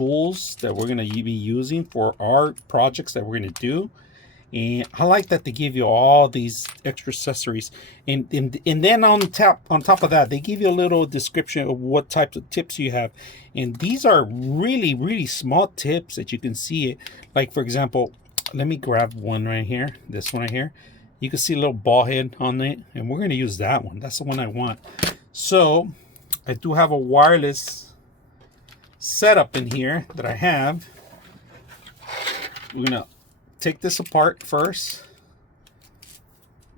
tools that we're going to be using for our projects that we're going to do. And I like that they give you all these extra accessories, and then on top of that, they give you a little description of what types of tips you have. And these are really small tips that you can see it. Like, for example, let me grab one right here, this one right here. You can see a little ball head on it, and we're going to use that one. That's the one I want. So I do have a wireless setup in here that I have. We're going to take this apart first,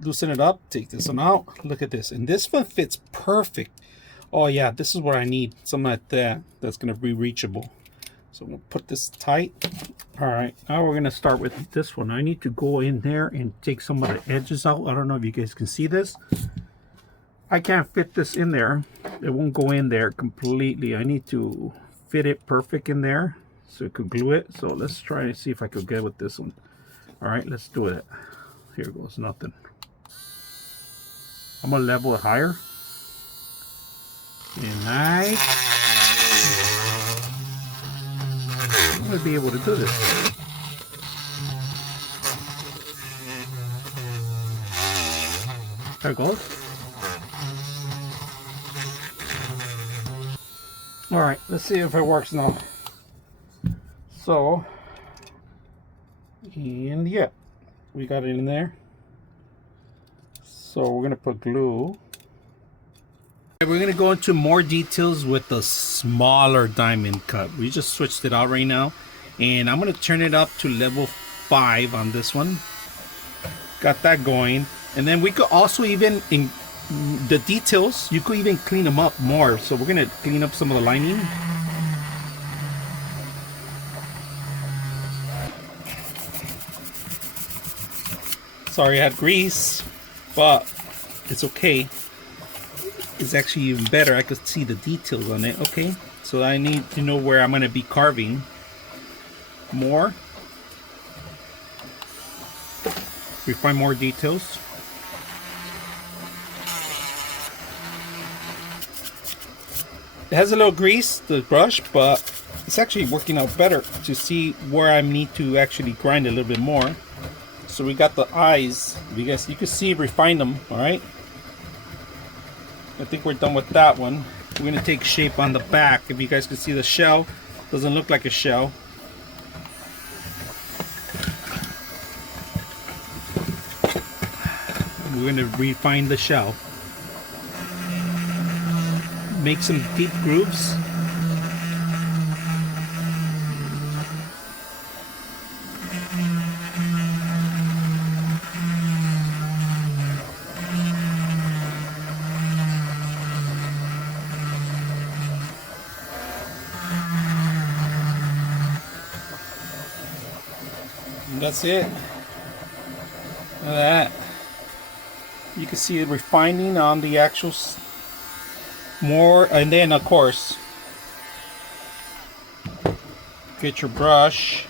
loosen it up, take this one out. Look at this, and this one fits perfect. Oh yeah, this is what I need, something like that that's going to be reachable. So I'm going to put this tight. All right, now we're going to start with this one. I need to go in there and take some of the edges out. I don't know if you guys can see this. I can't fit this in there. It won't go in there completely. I need to fit it perfect in there so it could glue it. So let's try and see if I could get with this one. All right, let's do it. Here goes nothing. I'm gonna level it higher. And I'm gonna be able to do this. There it goes. All right, let's see if it works now. So, and yeah, we got it in there. So we're gonna put glue. We're gonna go into more details with the smaller diamond cut. We just switched it out right now, and I'm gonna turn it up to level 5 on this one. Got that going, and then we could also even in the details, you could even clean them up more. So we're gonna clean up some of the lining. Sorry I had grease, but it's okay. It's actually even better. I could see the details on it. Okay, so I need to know where I'm going to be carving more. Refine more details. It has a little grease, the brush, but it's actually working out better to see where I need to actually grind a little bit more. So we got the eyes. You can see, refine them. All right. I think we're done with that one. We're gonna take shape on the back. If you guys can see the shell, doesn't look like a shell. We're gonna refine the shell. Make some deep grooves. That's it. Look at that. You can see it refining on the actual more, and then of course get your brush.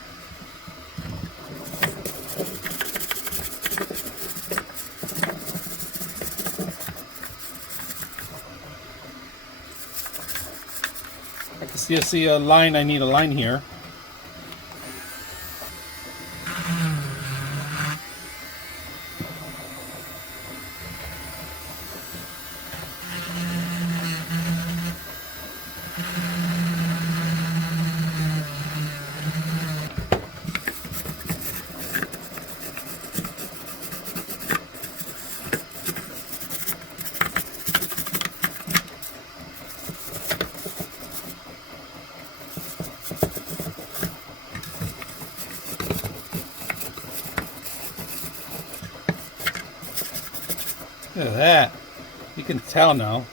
I can still see a line. I need a line here. Look at that. You can tell now.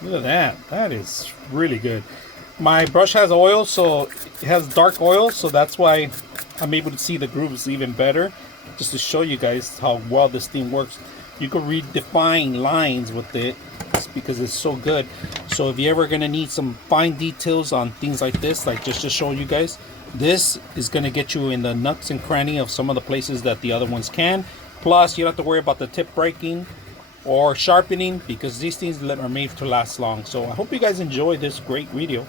Look at that. That is really good. My brush has oil, so it has dark oil, so that's why I'm able to see the grooves even better. Just to show you guys how well this thing works. You can redefine lines with it just because it's so good. So if you're ever going to need some fine details on things like this, like just to show you guys, this is going to get you in the nooks and cranny of some of the places that the other ones can. Plus, you don't have to worry about the tip breaking or sharpening because these things are made to last long. So I hope you guys enjoy this great video.